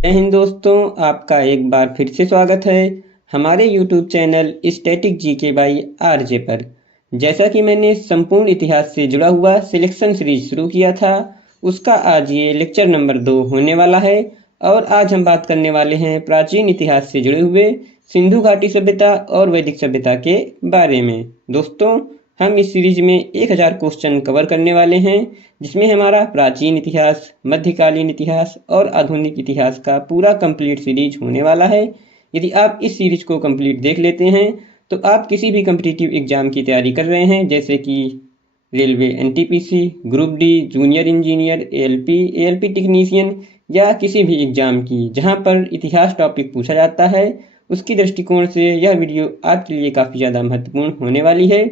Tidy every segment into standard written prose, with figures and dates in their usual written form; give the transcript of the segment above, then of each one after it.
जय हिंद दोस्तों, आपका एक बार फिर से स्वागत है हमारे YouTube channel static GK by RJ पर। जैसा कि मैंने संपूर्ण इतिहास से जुड़ा हुआ सिलेक्शन सीरीज शुरू किया था, उसका आज ये लेक्चर नंबर 2 होने वाला है। और आज हम बात करने वाले हैं प्राचीन इतिहास से जुड़े हुए सिंधु घाटी सभ्यता और वैदिक सभ्यता के बारे में। दोस्तों, हम इस सीरीज में 1000 क्वेश्चन कवर करने वाले हैं, जिसमें हमारा प्राचीन इतिहास, मध्यकालीन इतिहास और आधुनिक इतिहास का पूरा कंप्लीट सीरीज होने वाला है। यदि आप इस सीरीज को कंप्लीट देख लेते हैं तो आप किसी भी कम्पिटिटिव एग्जाम की तैयारी कर रहे हैं, जैसे कि railway NTPC, group D, junior engineer, ALP technician या किसी भी एग्जाम की जहां पर इतिहास टॉपिक पूछा जाता है, उसकी दृष्टिकोण से यह वीडियो आपके लिए काफ़ी ज़्यादा महत्वपूर्ण होने वाली है,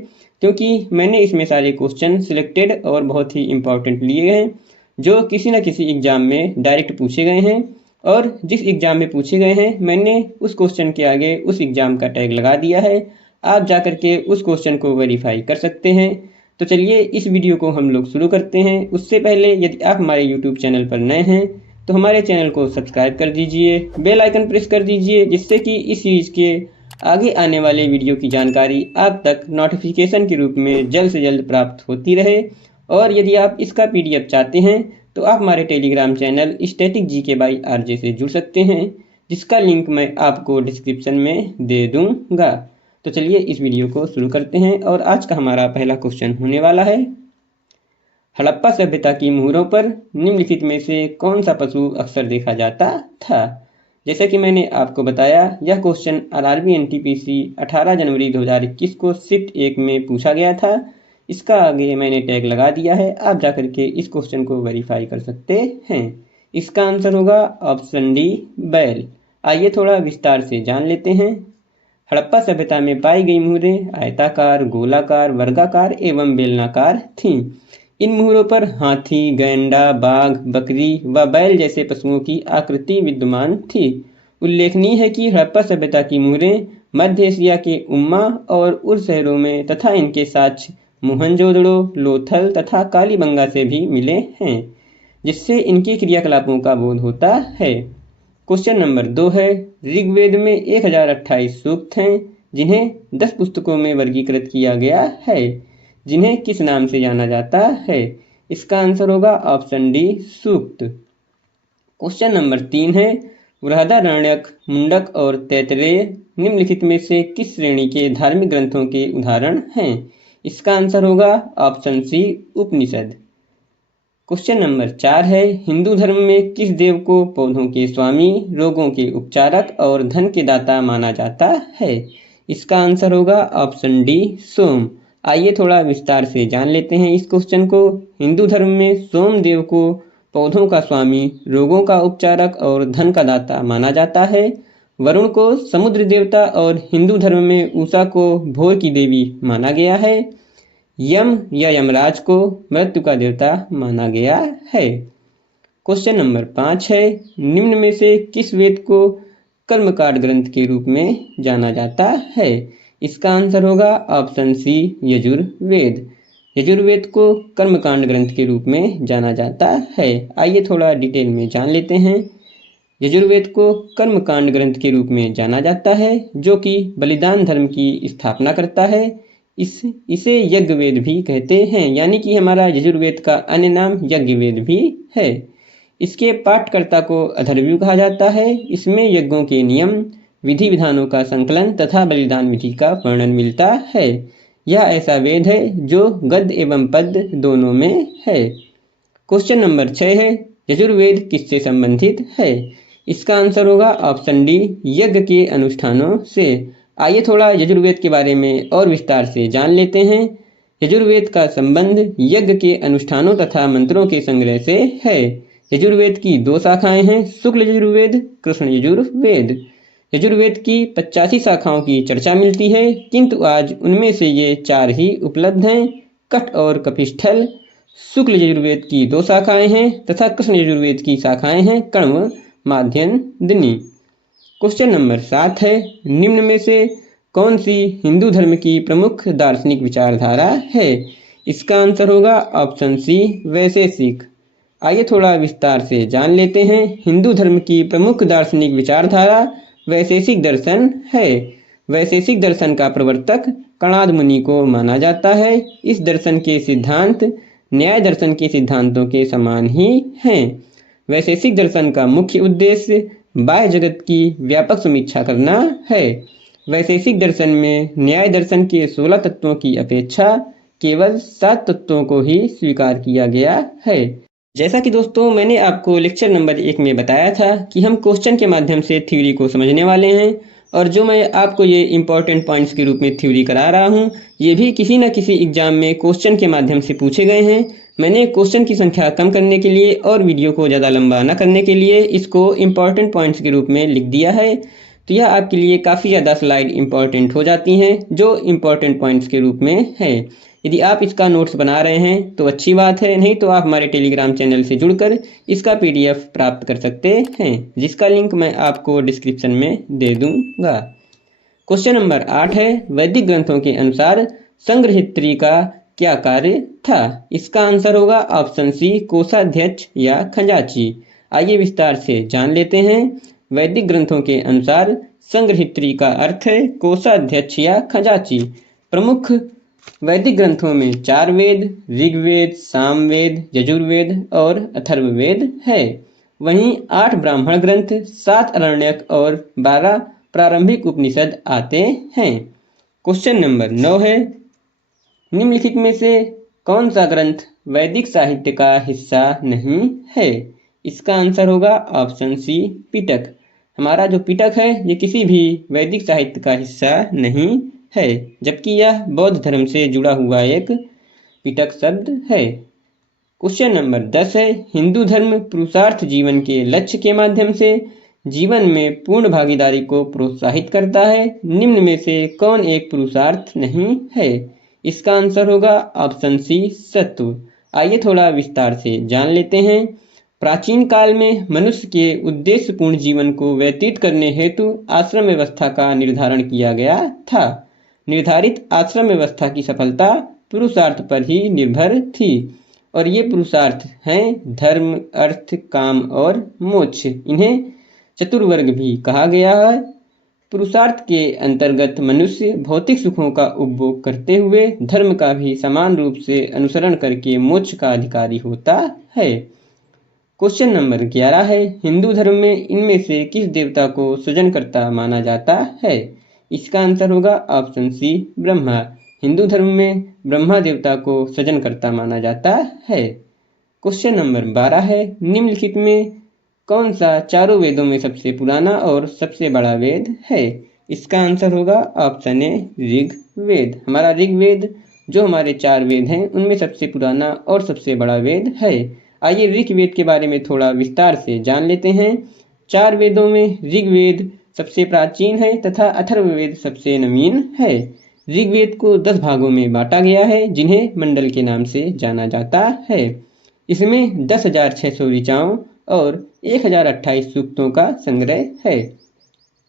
क्योंकि मैंने इसमें सारे क्वेश्चन सिलेक्टेड और बहुत ही इम्पोर्टेंट लिए हैं, जो किसी न किसी एग्ज़ाम में डायरेक्ट पूछे गए हैं। और जिस एग्ज़ाम में पूछे गए हैं, मैंने उस क्वेश्चन के आगे उस एग्ज़ाम का टैग लगा दिया है। आप जा कर के उस क्वेश्चन को वेरीफाई कर सकते हैं। तो चलिए इस वीडियो को हम लोग शुरू करते हैं। उससे पहले यदि आप हमारे यूट्यूब चैनल पर नए हैं तो हमारे चैनल को सब्सक्राइब कर दीजिए, बेल आइकन प्रेस कर दीजिए, जिससे कि इस सीरीज़ के आगे आने वाले वीडियो की जानकारी आप तक नोटिफिकेशन के रूप में जल्द से जल्द प्राप्त होती रहे। और यदि आप इसका पीडीएफ चाहते हैं तो आप हमारे Telegram channel static GK by RJ से जुड़ सकते हैं, जिसका लिंक मैं आपको डिस्क्रिप्शन में दे दूंगा। तो चलिए इस वीडियो को शुरू करते हैं और आज का हमारा पहला क्वेश्चन होने वाला है, हड़प्पा सभ्यता की मुहरों पर निम्नलिखित में से कौन सा पशु अक्सर देखा जाता था। जैसा कि मैंने आपको बताया, यह क्वेश्चन आरआरबी एनटीपीसी 18 जनवरी 2021 को शिफ्ट 1 में पूछा गया था। इसका आगे मैंने टैग लगा दिया है, आप जाकर के इस क्वेश्चन को वेरीफाई कर सकते हैं। इसका आंसर होगा ऑप्शन डी, बैल। आइए थोड़ा विस्तार से जान लेते हैं। हड़प्पा सभ्यता में पाई गई मुहरें आयताकार, गोलाकार, वर्गाकार एवं बेलनाकार थीं। इन मुहरों पर हाथी, गैंडा, बाघ, बकरी व बैल जैसे पशुओं की आकृति विद्यमान थी। उल्लेखनीय है कि हड़प्पा सभ्यता की मुहरें मध्य एशिया के उम्मा और उर शहरों में तथा इनके साक्ष्य मोहनजोदड़ो, लोथल तथा कालीबंगा से भी मिले हैं, जिससे इनके क्रियाकलापों का बोध होता है। क्वेश्चन नंबर 2 है, ऋग्वेद में 1028 सूक्त हैं, जिन्हें 10 पुस्तकों में वर्गीकृत किया गया है, जिन्हें किस नाम से जाना जाता है। इसका आंसर होगा ऑप्शन डी, सूक्त। क्वेश्चन नंबर 3 है, बृहदारण्यक, मुंडक और तैत्तरीय निम्नलिखित में से किस श्रेणी के धार्मिक ग्रंथों के उदाहरण हैं। इसका आंसर होगा ऑप्शन सी, उपनिषद। क्वेश्चन नंबर 4 है, हिंदू धर्म में किस देव को पौधों के स्वामी, रोगों के उपचारक और धन के दाता माना जाता है। इसका आंसर होगा ऑप्शन डी, सोम। आइए थोड़ा विस्तार से जान लेते हैं इस क्वेश्चन को। हिंदू धर्म में सोम देव को पौधों का स्वामी, रोगों का उपचारक और धन का दाता माना जाता है। वरुण को समुद्र देवता और हिंदू धर्म में उषा को भोर की देवी माना गया है। यम या यमराज को मृत्यु का देवता माना गया है। क्वेश्चन नंबर 5 है, निम्न में से किस वेद को कर्मकांड ग्रंथ के रूप में जाना जाता है। इसका आंसर होगा ऑप्शन सी, यजुर्वेद। यजुर्वेद को कर्मकांड ग्रंथ के रूप में जाना जाता है। आइए थोड़ा डिटेल में जान लेते हैं। यजुर्वेद को कर्मकांड ग्रंथ के रूप में जाना जाता है, जो कि बलिदान धर्म की स्थापना करता है। इसे यज्ञवेद भी कहते हैं, यानी कि हमारा यजुर्वेद का अन्य नाम यज्ञवेद भी है। इसके पाठकर्ता को अथर्वयु कहा जाता है। इसमें यज्ञों के नियम, विधि विधानों का संकलन तथा बलिदान विधि का वर्णन मिलता है। यह ऐसा वेद है जो गद्य एवं पद्य दोनों में है। क्वेश्चन नंबर 6 है, यजुर्वेद किससे संबंधित है। इसका आंसर होगा ऑप्शन डी, यज्ञ के अनुष्ठानों से। आइए थोड़ा यजुर्वेद के बारे में और विस्तार से जान लेते हैं। यजुर्वेद का संबंध यज्ञ के अनुष्ठानों तथा मंत्रों के संग्रह से है। यजुर्वेद की 2 शाखाएं हैं, शुक्ल यजुर्वेद, कृष्ण यजुर्वेद। यजुर्वेद की 85 शाखाओं की चर्चा मिलती है, किंतु आज उनमें से ये 4 ही उपलब्ध हैं, कठ और कपिस्थल। शुक्ल यजुर्वेद की 2 शाखाएं हैं तथा कृष्ण यजुर्वेद की शाखाएं हैं, कण्व, माध्यन्दिनी। क्वेश्चन नंबर 7 है, निम्न में से कौन सी हिंदू धर्म की प्रमुख दार्शनिक विचारधारा है। इसका आंसर होगा ऑप्शन सी, वैशेषिक। आइए थोड़ा विस्तार से जान लेते हैं। हिंदू धर्म की प्रमुख दार्शनिक विचारधारा वैशेषिक दर्शन है। वैशेषिक दर्शन का प्रवर्तक कणाद मुनि को माना जाता है। इस दर्शन के सिद्धांत न्याय दर्शन के सिद्धांतों के समान ही हैं। वैशेषिक दर्शन का मुख्य उद्देश्य बाह्य जगत की व्यापक समीक्षा करना है। वैशेषिक दर्शन में न्याय दर्शन के 16 तत्वों की अपेक्षा केवल 7 तत्वों को ही स्वीकार किया गया है। जैसा कि दोस्तों मैंने आपको लेक्चर नंबर 1 में बताया था कि हम क्वेश्चन के माध्यम से थ्योरी को समझने वाले हैं, और जो मैं आपको ये इंपॉर्टेंट पॉइंट्स के रूप में थ्योरी करा रहा हूँ, ये भी किसी न किसी एग्जाम में क्वेश्चन के माध्यम से पूछे गए हैं। मैंने क्वेश्चन की संख्या कम करने के लिए और वीडियो को ज़्यादा लंबा न करने के लिए इसको इंपॉर्टेंट पॉइंट्स के रूप में लिख दिया है। तो यह आपके लिए काफ़ी ज़्यादा स्लाइड इंपॉर्टेंट हो जाती हैं, जो इंपॉर्टेंट पॉइंट्स के रूप में है। यदि आप इसका नोट्स बना रहे हैं तो अच्छी बात है, नहीं तो आप हमारे टेलीग्राम चैनल से जुड़कर इसका PDF प्राप्त कर सकते हैं, जिसका लिंक मैं आपको डिस्क्रिप्शन में दे दूंगा। क्वेश्चन नंबर 8 है, वैदिक ग्रंथों के अनुसार संग्रहित्री का क्या कार्य था? इसका आंसर होगा ऑप्शन सी, कोषाध्यक्ष या खजांची। आइए विस्तार से जान लेते हैं। वैदिक ग्रंथों के अनुसार संग्रहित्री का अर्थ है कोषाध्यक्ष या खजांची। प्रमुख वैदिक ग्रंथों में 4 वेद, ऋग्वेद, सामवेद, यजुर्वेद और अथर्ववेद है। वहीं 8 ब्राह्मण ग्रंथ, 7 आरण्यक और 12 प्रारंभिक उपनिषद आते हैं। क्वेश्चन नंबर 9 है, निम्नलिखित में से कौन सा ग्रंथ वैदिक साहित्य का हिस्सा नहीं है? इसका आंसर होगा ऑप्शन सी, पिटक। हमारा जो पिटक है ये किसी भी वैदिक साहित्य का हिस्सा नहीं है, जबकि यह बौद्ध धर्म से जुड़ा हुआ एक पिटक शब्द है। क्वेश्चन नंबर 10 है, हिंदू धर्म पुरुषार्थ जीवन के लक्ष्य के माध्यम से जीवन में पूर्ण भागीदारी को प्रोत्साहित करता है। निम्न में से कौन एक पुरुषार्थ नहीं है? इसका आंसर होगा ऑप्शन सी, सत्व। आइए थोड़ा विस्तार से जान लेते हैं। प्राचीन काल में मनुष्य के उद्देश्यपूर्ण जीवन को व्यतीत करने हेतु आश्रम व्यवस्था का निर्धारण किया गया था। निर्धारित आश्रम व्यवस्था की सफलता पुरुषार्थ पर ही निर्भर थी, और ये पुरुषार्थ हैं धर्म, अर्थ, काम और मोक्ष। इन्हें चतुर्वर्ग भी कहा गया है। पुरुषार्थ के अंतर्गत मनुष्य भौतिक सुखों का उपभोग करते हुए धर्म का भी समान रूप से अनुसरण करके मोक्ष का अधिकारी होता है। क्वेश्चन नंबर 11 है, हिंदू धर्म में इनमें से किस देवता को सृजनकर्ता माना जाता है? इसका आंसर होगा ऑप्शन सी, ब्रह्मा। हिंदू धर्म में ब्रह्मा देवता को सृजनकर्ता माना जाता है। क्वेश्चन नंबर 12 है, निम्नलिखित में कौन सा चारों वेदों में सबसे पुराना और सबसे बड़ा वेद है? इसका आंसर होगा ऑप्शन ए, ऋग्वेद। हमारा ऋग्वेद जो हमारे 4 वेद हैं उनमें सबसे पुराना और सबसे बड़ा वेद है। आइए ऋग्वेद के बारे में थोड़ा विस्तार से जान लेते हैं। 4 वेदों में ऋग्वेद सबसे प्राचीन है तथा अथर्ववेद सबसे नवीन है। ऋग्वेद को 10 भागों में बांटा गया है, जिन्हें मंडल के नाम से जाना जाता है। इसमें 10,600 ऋचाओं और 1028 सूक्तों का संग्रह है।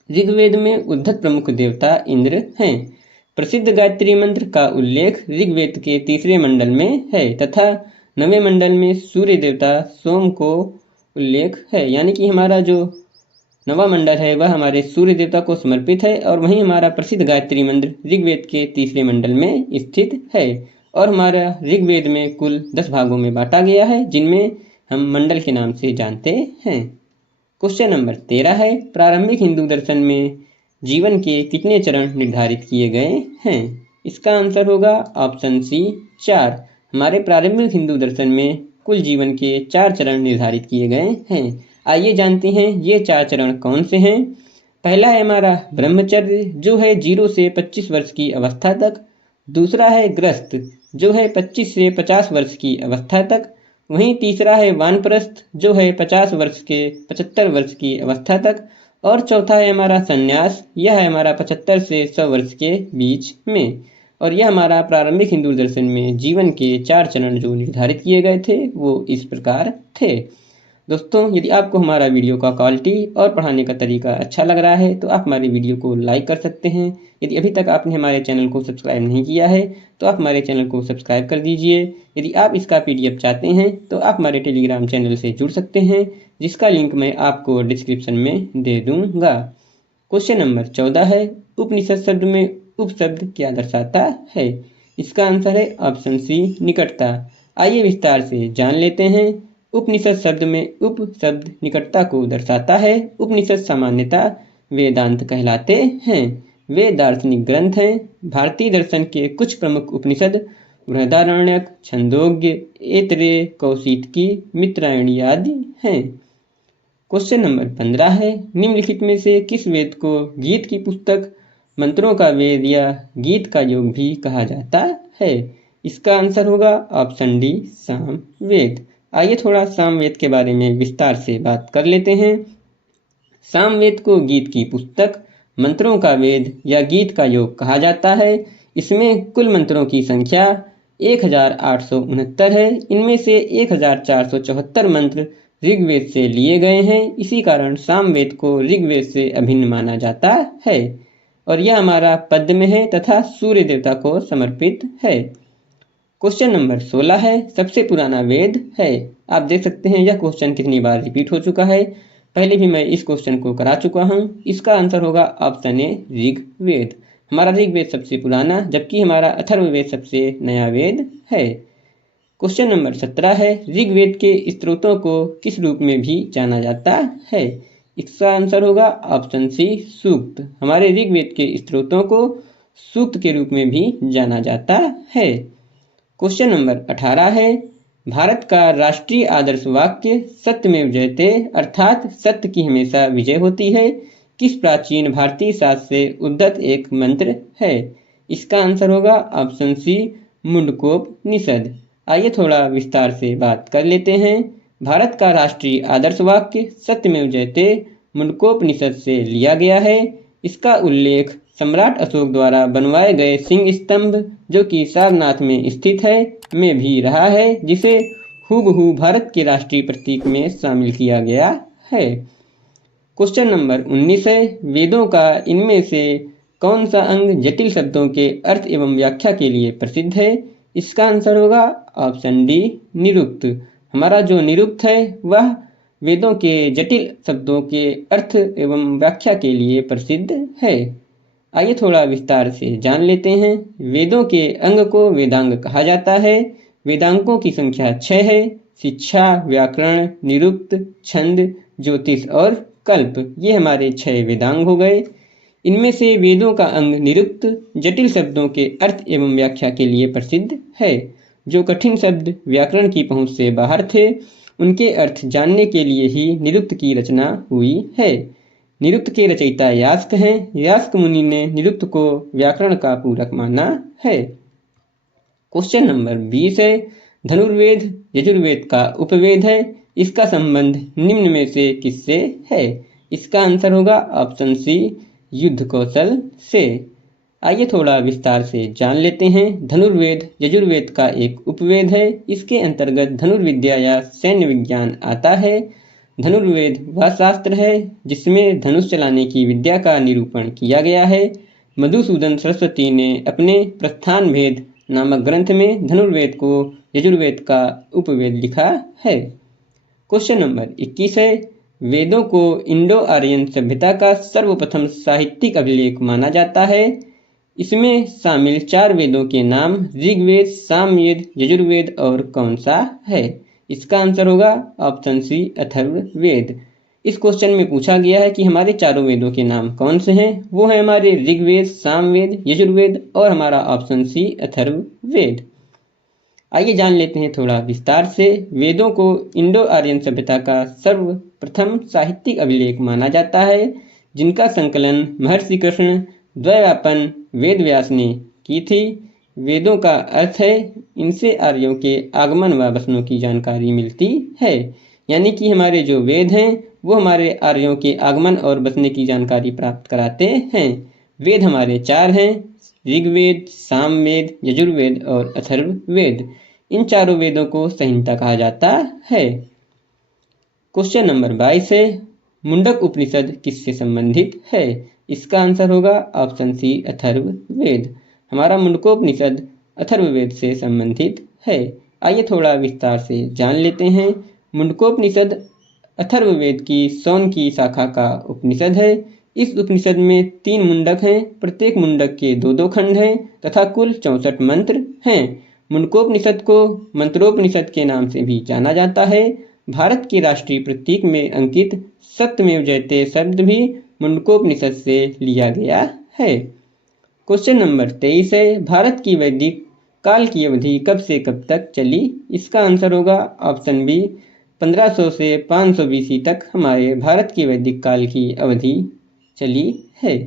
ऋग्वेद में उद्धत प्रमुख देवता इंद्र हैं। प्रसिद्ध गायत्री मंत्र का उल्लेख ऋग्वेद के 3रे मंडल में है तथा 9वें मंडल में सूर्य देवता सोम को उल्लेख है। यानी कि हमारा जो 9वां मंडल है वह हमारे सूर्य देवता को समर्पित है, और वहीं हमारा प्रसिद्ध गायत्री मंत्र ऋग्वेद के 3रे मंडल में स्थित है। और हमारा ऋग्वेद में कुल 10 भागों में बांटा गया है, जिनमें हम मंडल के नाम से जानते हैं। क्वेश्चन नंबर 13 है, प्रारंभिक हिंदू दर्शन में जीवन के कितने चरण निर्धारित किए गए हैं? इसका आंसर होगा ऑप्शन सी, 4। हमारे प्रारंभिक हिंदू दर्शन में कुल जीवन के 4 चरण निर्धारित किए गए हैं। आइए जानते हैं ये 4 चरण कौन से हैं। पहला है हमारा ब्रह्मचर्य, जो है 0 से 25 वर्ष की अवस्था तक। दूसरा है गृहस्थ, जो है 25 से 50 वर्ष की अवस्था तक। वहीं तीसरा है वानप्रस्थ, जो है 50 वर्ष के 75 वर्ष की अवस्था तक। और चौथा है हमारा संन्यास, यह है हमारा 75 से 100 वर्ष के बीच में। और यह हमारा प्रारंभिक हिंदू दर्शन में जीवन के 4 चरण जो निर्धारित किए गए थे वो इस प्रकार थे। दोस्तों, यदि आपको हमारा वीडियो का क्वालिटी और पढ़ाने का तरीका अच्छा लग रहा है तो आप हमारे वीडियो को लाइक कर सकते हैं। यदि अभी तक आपने हमारे चैनल को सब्सक्राइब नहीं किया है तो आप हमारे चैनल को सब्सक्राइब कर दीजिए। यदि आप इसका PDF चाहते हैं तो आप हमारे टेलीग्राम चैनल से जुड़ सकते हैं, जिसका लिंक मैं आपको डिस्क्रिप्शन में दे दूँगा। क्वेश्चन नंबर 14 है, उपनिषद शब्द में उपशब्द क्या दर्शाता है? इसका आंसर है ऑप्शन सी, निकटता। आइए विस्तार से जान लेते हैं। उपनिषद शब्द में उप शब्द निकटता को दर्शाता है। उपनिषद सामान्यतः वेदांत कहलाते हैं। वे दार्शनिक ग्रंथ हैं। भारतीय दर्शन के कुछ प्रमुख उपनिषद बृहदारण्यक, छंदोग्य, ऐतरेय, कौशितकी, मित्रायणी आदि हैं। क्वेश्चन नंबर 15 है, निम्नलिखित में से किस वेद को गीत की पुस्तक, मंत्रों का वेद या गीत का योग भी कहा जाता है? इसका आंसर होगा ऑप्शन डी, सामवेद। आइए थोड़ा सामवेद के बारे में विस्तार से बात कर लेते हैं। सामवेद को गीत की पुस्तक, मंत्रों का वेद या गीत का योग कहा जाता है। इसमें कुल मंत्रों की संख्या 1869 है। इनमें से 1474 मंत्र ऋग्वेद से लिए गए हैं। इसी कारण सामवेद को ऋग्वेद से अभिन्न माना जाता है और यह हमारा पद्य है तथा सूर्य देवता को समर्पित है। क्वेश्चन नंबर 16 है, सबसे पुराना वेद है। आप देख सकते हैं यह क्वेश्चन कितनी बार रिपीट हो चुका है। पहले भी मैं इस क्वेश्चन को करा चुका हूँ। इसका आंसर होगा ऑप्शन ए, ऋग्वेद। हमारा ऋग्वेद सबसे पुराना, जबकि हमारा अथर्ववेद सबसे नया वेद है। क्वेश्चन नंबर 17 है, ऋग्वेद के स्त्रोतों को किस रूप में भी जाना जाता है? इसका आंसर होगा ऑप्शन सी, सूक्त। हमारे ऋग्वेद के स्त्रोतों को सूक्त के रूप में भी जाना जाता है। क्वेश्चन नंबर 18 है, भारत का राष्ट्रीय आदर्श वाक्य सत्यमेव जयते अर्थात सत्य की हमेशा विजय होती है किस प्राचीन भारतीय शास्त्र से उद्धत एक मंत्र है? इसका आंसर होगा ऑप्शन सी, मुंडकोपनिषद। आइए थोड़ा विस्तार से बात कर लेते हैं। भारत का राष्ट्रीय आदर्श वाक्य सत्यमेव जयते मुंडकोपनिषद से लिया गया है। इसका उल्लेख सम्राट अशोक द्वारा बनवाए गए सिंह स्तंभ, जो कि सारनाथ में स्थित है, में भी रहा है, जिसे हूबहू भारत के राष्ट्रीय प्रतीक में शामिल किया गया है। क्वेश्चन नंबर 19 है, वेदों का इनमें से कौन सा अंग जटिल शब्दों के अर्थ एवं व्याख्या के लिए प्रसिद्ध है? इसका आंसर होगा ऑप्शन डी, निरुक्त। हमारा जो निरुक्त है वह वेदों के जटिल शब्दों के अर्थ एवं व्याख्या के लिए प्रसिद्ध है। आइए थोड़ा विस्तार से जान लेते हैं। वेदों के अंग को वेदांग कहा जाता है। वेदांगों की संख्या 6 है। शिक्षा, व्याकरण, निरुक्त, छंद, ज्योतिष और कल्प, ये हमारे 6 वेदांग हो गए। इनमें से वेदों का अंग निरुक्त जटिल शब्दों के अर्थ एवं व्याख्या के लिए प्रसिद्ध है। जो कठिन शब्द व्याकरण की पहुंच से बाहर थे, उनके अर्थ जानने के लिए ही निरुक्त की रचना हुई है। निरुक्त के रचयिता यास्क हैं। यास्क मुनि ने निरुक्त को व्याकरण का पूरक माना है। क्वेश्चन नंबर 20 है, धनुर्वेद यजुर्वेद का उपवेद है। इसका संबंध निम्न में से किससे है? इसका आंसर होगा ऑप्शन सी, युद्ध कौशल से। आइए थोड़ा विस्तार से जान लेते हैं। धनुर्वेद यजुर्वेद का एक उपवेद है। इसके अंतर्गत धनुर्विद्या या सैन्य विज्ञान आता है। धनुर्वेद वह शास्त्र है जिसमें धनुष चलाने की विद्या का निरूपण किया गया है। मधुसूदन सरस्वती ने अपने प्रस्थान भेद नामक ग्रंथ में धनुर्वेद को यजुर्वेद का उपवेद लिखा है। क्वेश्चन नंबर 21 है, वेदों को इंडो आर्यन सभ्यता का सर्वप्रथम साहित्यिक अभिलेख माना जाता है। इसमें शामिल 4 वेदों के नाम ऋग्वेद, सामवेद, यजुर्वेद और कौन सा है? इसका आंसर होगा ऑप्शन सी, अथर्ववेद। इस क्वेश्चन में पूछा गया है कि हमारे चारों वेदों के नाम कौन से हैं। वो है हमारे ऋग्वेद, सामवेद, यजुर्वेद और हमारा ऑप्शन सी, अथर्ववेद। आइए जान लेते हैं थोड़ा विस्तार से। वेदों को इंडो आर्यन सभ्यता का सर्वप्रथम साहित्यिक अभिलेख माना जाता है, जिनका संकलन महर्षि कृष्ण द्वैवापन वेद व्यास ने की थी। वेदों का अर्थ है इनसे आर्यों के आगमन व वसनों की जानकारी मिलती है। यानी कि हमारे जो वेद हैं वो हमारे आर्यों के आगमन और बसने की जानकारी प्राप्त कराते हैं। वेद हमारे 4 हैं, ऋग्वेद, सामवेद, यजुर्वेद और अथर्ववेद। इन चारों वेदों को संहिता कहा जाता है। क्वेश्चन नंबर 22 है, मुंडक उपनिषद किससे संबंधित है? इसका आंसर होगा ऑप्शन सी अथर्ववेद। हमारा मुंडकोपनिषद अथर्ववेद से संबंधित है। आइए थोड़ा विस्तार से जान लेते हैं। मुंडकोपनिषद अथर्ववेद की सौन की शाखा का उपनिषद है। इस उपनिषद में 3 मुंडक हैं, प्रत्येक मुंडक के 2-2 खंड हैं तथा कुल 64 मंत्र हैं। मुंडकोपनिषद को मंत्रोपनिषद के नाम से भी जाना जाता है। भारत के राष्ट्रीय प्रतीक में अंकित सत्यमेव जयते शब्द भी मुंडकोपनिषद से लिया गया है। क्वेश्चन नंबर 23 है, भारत की वैदिक काल की अवधि कब से कब तक चली? इसका आंसर होगा ऑप्शन बी 1500 से 500 BC तक हमारे भारत की वैदिक काल की अवधि चली है।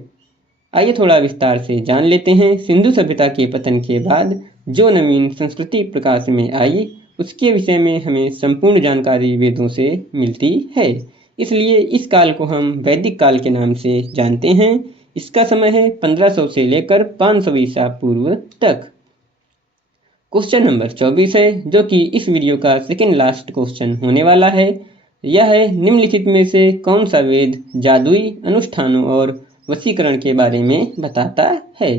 आइए थोड़ा विस्तार से जान लेते हैं। सिंधु सभ्यता के पतन के बाद जो नवीन संस्कृति प्रकाश में आई उसके विषय में हमें संपूर्ण जानकारी वेदों से मिलती है, इसलिए इस काल को हम वैदिक काल के नाम से जानते हैं। इसका समय है 1500 से लेकर 500 ईसा पूर्व तक। क्वेश्चन नंबर 24 है, जो कि इस वीडियो का सेकेंड लास्ट क्वेश्चन होने वाला है। यह है, निम्नलिखित में से कौन सा वेद जादुई अनुष्ठानों और वशीकरण के बारे में बताता है?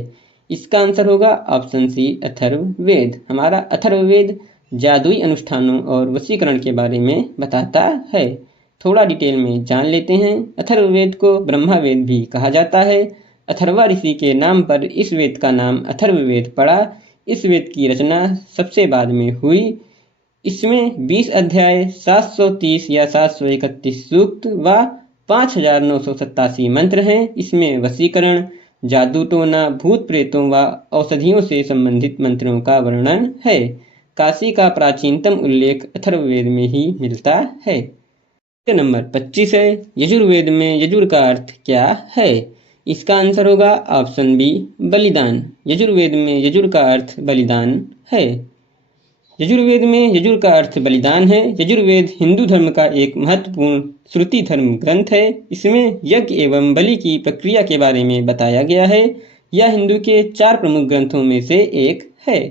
इसका आंसर होगा ऑप्शन सी अथर्ववेद। हमारा अथर्ववेद जादुई अनुष्ठानों और वशीकरण के बारे में बताता है। थोड़ा डिटेल में जान लेते हैं। अथर्ववेद को ब्रह्मावेद भी कहा जाता है। अथर्वा ऋषि के नाम पर इस वेद का नाम अथर्ववेद पड़ा। इस वेद की रचना सबसे बाद में हुई। इसमें 20 अध्याय, 730 या 731 सूक्त व 5987 मंत्र हैं। इसमें वशीकरण, जादू टोना, भूत प्रेतों व औषधियों से संबंधित मंत्रों का वर्णन है। काशी का प्राचीनतम उल्लेख अथर्ववेद में ही मिलता है। नंबर 25 है, यजुर्वेद में यजुर का अर्थ क्या है? इसका आंसर होगा ऑप्शन बी बलिदान। यजुर्वेद में यजुर का अर्थ बलिदान है। यजुर्वेद में यजुर का अर्थ बलिदान है। यजुर्वेद हिंदू धर्म का एक महत्वपूर्ण श्रुति धर्म ग्रंथ है। इसमें यज्ञ एवं बलि की प्रक्रिया के बारे में बताया गया है। यह हिंदू के 4 प्रमुख ग्रंथों में से एक है।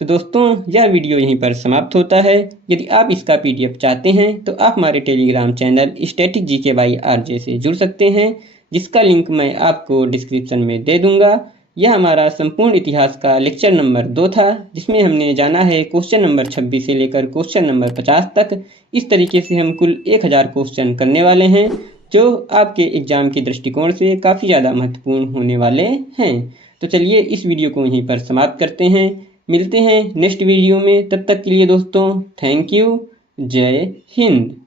तो दोस्तों, यह वीडियो यहीं पर समाप्त होता है। यदि आप इसका PDF चाहते हैं तो आप हमारे Telegram channel static GK by RJ से जुड़ सकते हैं, जिसका लिंक मैं आपको डिस्क्रिप्शन में दे दूंगा। यह हमारा संपूर्ण इतिहास का लेक्चर नंबर 2 था, जिसमें हमने जाना है क्वेश्चन नंबर 26 से लेकर क्वेश्चन नंबर 50 तक। इस तरीके से हम कुल 1000 क्वेश्चन करने वाले हैं, जो आपके एग्जाम के दृष्टिकोण से काफ़ी ज़्यादा महत्वपूर्ण होने वाले हैं। तो चलिए इस वीडियो को यहीं पर समाप्त करते हैं। मिलते हैं नेक्स्ट वीडियो में। तब तक के लिए दोस्तों, थैंक यू। जय हिंद।